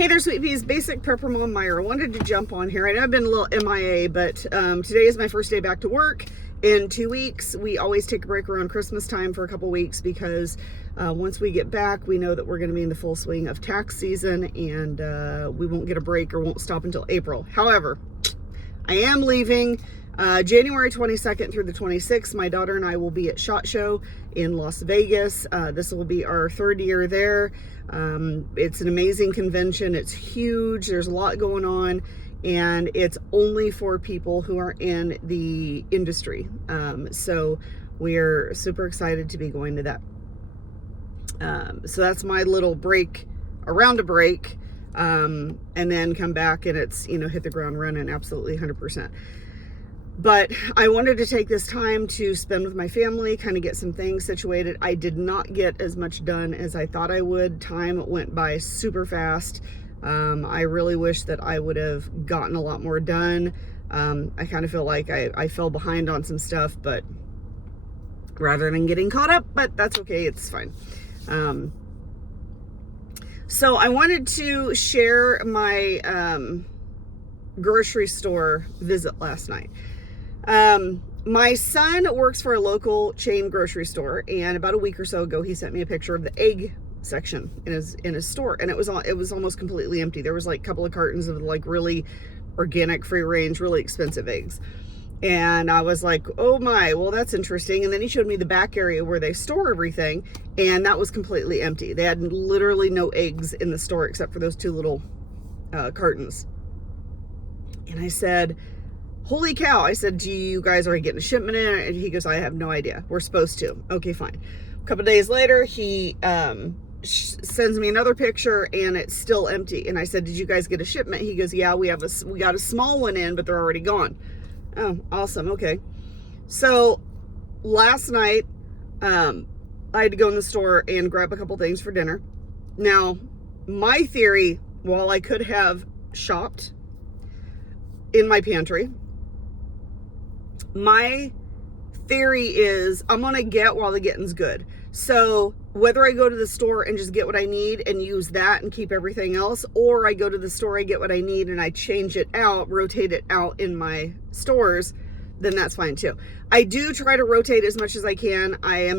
Hey there, Sweet Peas. Basic Prepper Mom Meyer. I wanted to jump on here. I know I've been a little MIA, but today is my first day back to work in 2 weeks. We always take a break around Christmas time for a couple weeks because once we get back, we know that we're going to be in the full swing of tax season, and we won't get a break or won't stop until April. However, I am leaving January 22nd through the 26th. My daughter and I will be at SHOT Show in Las Vegas. This will be our third year there. It's an amazing convention. It's huge. There's a lot going on, and it's only for people who are in the industry. So we're super excited to be going to that. So that's my little break, around a break, and then come back and it's, hit the ground running absolutely 100%. But I wanted to take this time to spend with my family, kind of get some things situated. I did not get as much done as I thought I would. Time went by super fast. I really wish that I would have gotten a lot more done. I kind of feel like I fell behind on some stuff, but rather than getting caught up, but that's okay. It's fine. So I wanted to share my grocery store visit last night. My son works for a local chain grocery store, and about a week or so ago, he sent me a picture of the egg section in his store, and it was almost completely empty. There was like a couple of cartons of like really organic, free range, really expensive eggs. And I was like, oh my, well, that's interesting. And then he showed me the back area where they store everything, and that was completely empty. They had literally no eggs in the store except for those two little cartons. And I said, holy cow. I said, do you guys already getting a shipment in? And he goes, I have no idea. We're supposed to. Okay, fine. A couple days later, he sends me another picture, and it's still empty. And I said, did you guys get a shipment? He goes, yeah, we got a small one in, but they're already gone. Oh, awesome. Okay. So last night, I had to go in the store and grab a couple things for dinner. Now, my theory, while I could have shopped in my pantry, my theory is I'm going to get while the getting's good. So whether I go to the store and just get what I need and use that and keep everything else, or I go to the store, I get what I need and I change it out, rotate it out in my stores, then that's fine too. I do try to rotate as much as I can. I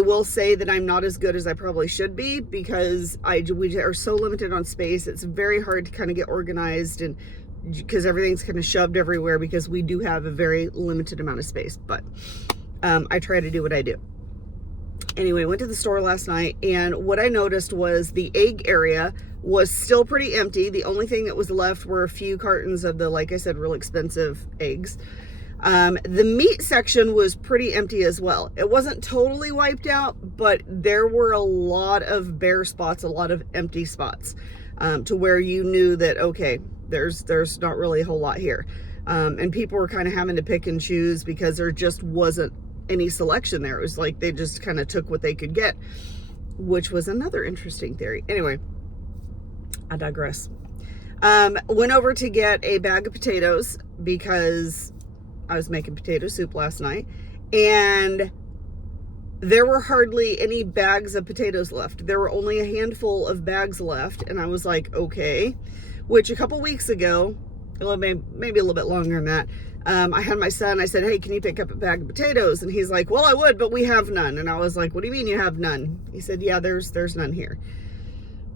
will say that I'm not as good as I probably should be because we are so limited on space. It's very hard to kind of get organized, and because everything's kind of shoved everywhere because we do have a very limited amount of space, but I try to do what I do. Anyway, went to the store last night, and what I noticed was the egg area was still pretty empty. The only thing that was left were a few cartons of the, like I said, real expensive eggs. The meat section was pretty empty as well. It wasn't totally wiped out, but there were a lot of bare spots, a lot of empty spots, to where you knew that, okay, there's not really a whole lot here. And people were kind of having to pick and choose because there just wasn't any selection there. It was like they just kind of took what they could get, which was another interesting theory. Anyway, I digress. Went over to get a bag of potatoes because I was making potato soup last night, and there were hardly any bags of potatoes left. There were only a handful of bags left, and I was like, okay. Which a couple weeks ago, maybe a little bit longer than that, I had my son, I said, hey, can you pick up a bag of potatoes? And he's like, well, I would, but we have none. And I was like, what do you mean you have none? He said, yeah, there's none here.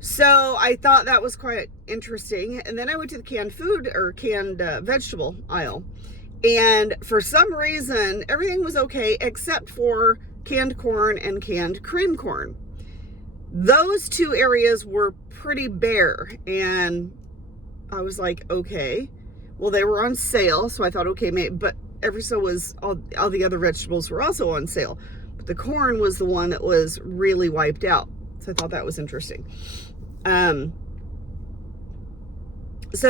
So I thought that was quite interesting. And then I went to the canned vegetable aisle. And for some reason, everything was okay except for canned corn and canned cream corn. Those two areas were pretty bare, and I was like, okay, well, they were on sale, so I thought, okay, maybe, but every so was all the other vegetables were also on sale, but the corn was the one that was really wiped out. So I thought that was interesting. So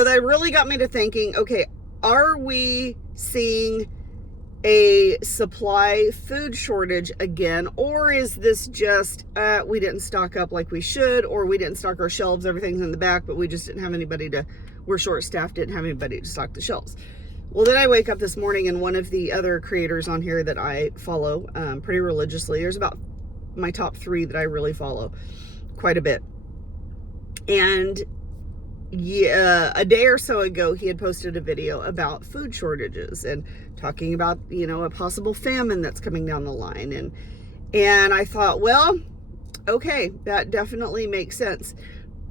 that really got me to thinking, okay, are we seeing a supply food shortage again, or is this just we didn't stock up like we should, or we didn't stock our shelves, everything's in the back, but we just didn't have anybody we're short staffed, didn't have anybody to stock the shelves. Well, then I wake up this morning, and one of the other creators on here that I follow pretty religiously, there's about my top 3 that I really follow quite a bit, And yeah, a day or so ago, he had posted a video about food shortages and talking about, a possible famine that's coming down the line. And I thought, well, okay, that definitely makes sense.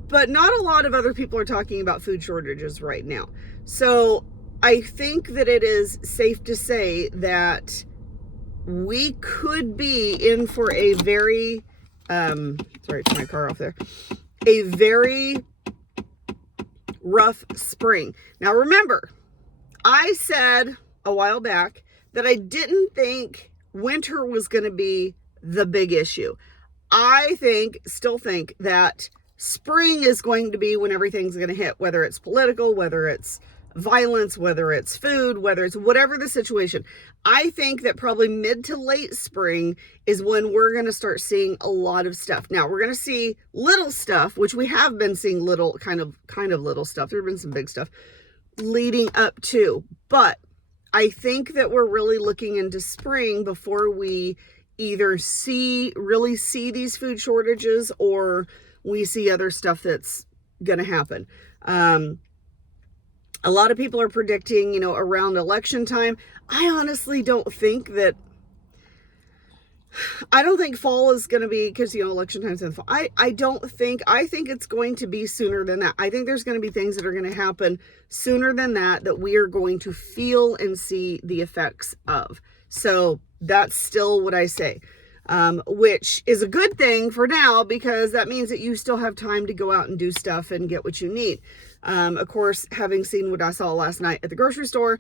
But not a lot of other people are talking about food shortages right now. So I think that it is safe to say that we could be in for a very, sorry, turn my car off there, a very rough spring. Now remember, I said a while back that I didn't think winter was going to be the big issue. I still think that spring is going to be when everything's going to hit, whether it's political, whether it's violence, whether it's food, whether it's whatever the situation. I think that probably mid to late spring is when we're going to start seeing a lot of stuff. Now we're going to see little stuff, which we have been seeing little, kind of little stuff. There's been some big stuff leading up to, but I think that we're really looking into spring before we either really see these food shortages, or we see other stuff that's going to happen. A lot of people are predicting, around election time. I honestly don't think fall is going to be, because, election time's in fall. I think it's going to be sooner than that. I think there's going to be things that are going to happen sooner than that we are going to feel and see the effects of. So that's still what I say, which is a good thing for now, because that means that you still have time to go out and do stuff and get what you need. Of course, having seen what I saw last night at the grocery store,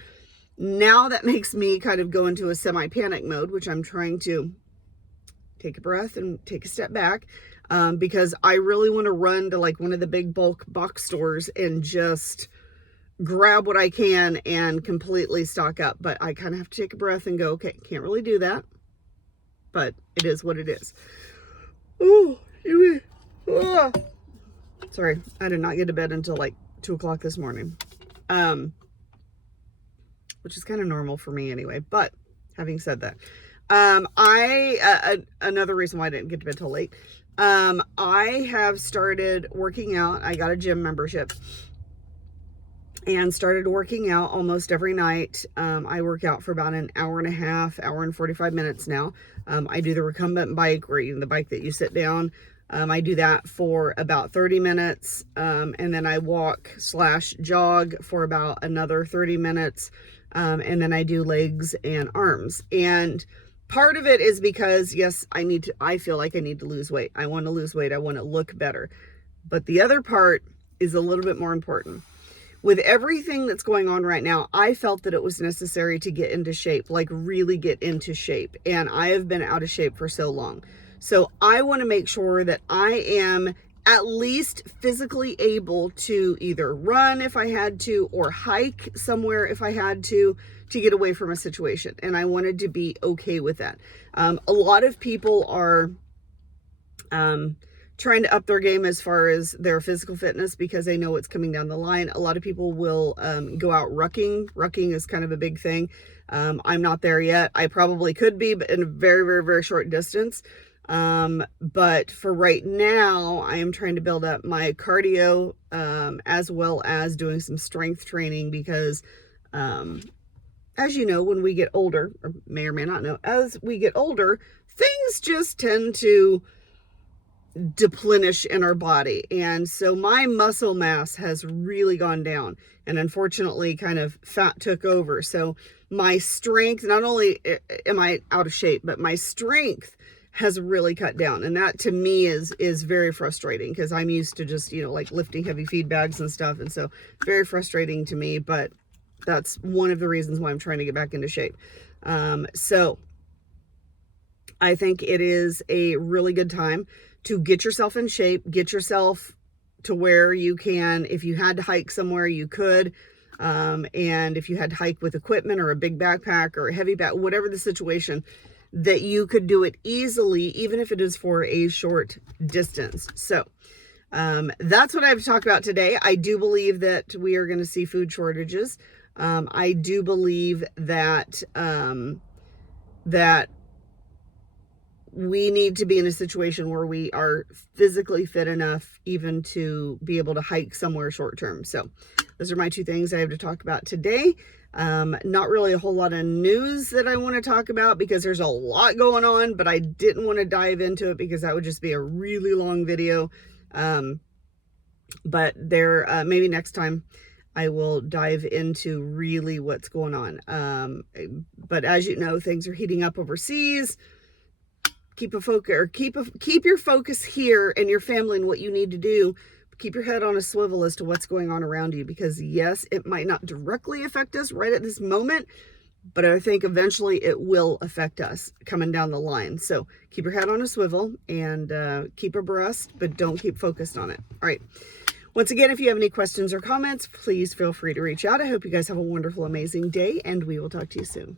now that makes me kind of go into a semi-panic mode, which I'm trying to take a breath and take a step back, because I really want to run to like one of the big bulk box stores and just grab what I can and completely stock up. But I kind of have to take a breath and go, okay, can't really do that, but it is what it is. Sorry, I did not get to bed until like 2 o'clock this morning, which is kind of normal for me anyway. But having said that, another reason why I didn't get to bed till late, I have started working out. I got a gym membership and started working out almost every night. I work out for about an hour and a half, hour and 45 minutes now. I do the recumbent bike, where the bike that you sit down. I do that for about 30 minutes. And then I walk/jog for about another 30 minutes. And then I do legs and arms. And part of it is because, yes, I feel like I need to lose weight. I want to lose weight. I want to look better. But the other part is a little bit more important. With everything that's going on right now, I felt that it was necessary to get into shape, like really get into shape. And I have been out of shape for so long. So I want to make sure that I am at least physically able to either run if I had to, or hike somewhere if I had to get away from a situation. And I wanted to be okay with that. A lot of people are trying to up their game as far as their physical fitness, because they know what's coming down the line. A lot of people will go out rucking. Rucking is kind of a big thing. I'm not there yet. I probably could be, but in a very, very, very short distance. But for right now, I am trying to build up my cardio, as well as doing some strength training, because, as you know, when we get older, or may or may not know, as we get older, things just tend to deplenish in our body. And so my muscle mass has really gone down, and unfortunately kind of fat took over. So my strength, not only am I out of shape, but my strength has really cut down. And that to me is very frustrating, because I'm used to just, like lifting heavy feed bags and stuff. And so very frustrating to me, but that's one of the reasons why I'm trying to get back into shape. So I think it is a really good time to get yourself in shape, get yourself to where you can, if you had to hike somewhere, you could. And if you had to hike with equipment or a big backpack or a heavy bag, whatever the situation, that you could do it easily, even if it is for a short distance. So that's what I've talked about today. I do believe that we are going to see food shortages. I do believe that that we need to be in a situation where we are physically fit enough even to be able to hike somewhere short term. So those are my two things I have to talk about today. Not really a whole lot of news that I want to talk about because there's a lot going on, but I didn't want to dive into it because that would just be a really long video. But there, maybe next time I will dive into really what's going on. But as you know, things are heating up overseas. Keep a focus, or keep your focus here and your family and what you need to do. Keep your head on a swivel as to what's going on around you, because yes, it might not directly affect us right at this moment, but I think eventually it will affect us coming down the line. So keep your head on a swivel and keep abreast, but don't keep focused on it. All right. Once again, if you have any questions or comments, please feel free to reach out. I hope you guys have a wonderful, amazing day, and we will talk to you soon.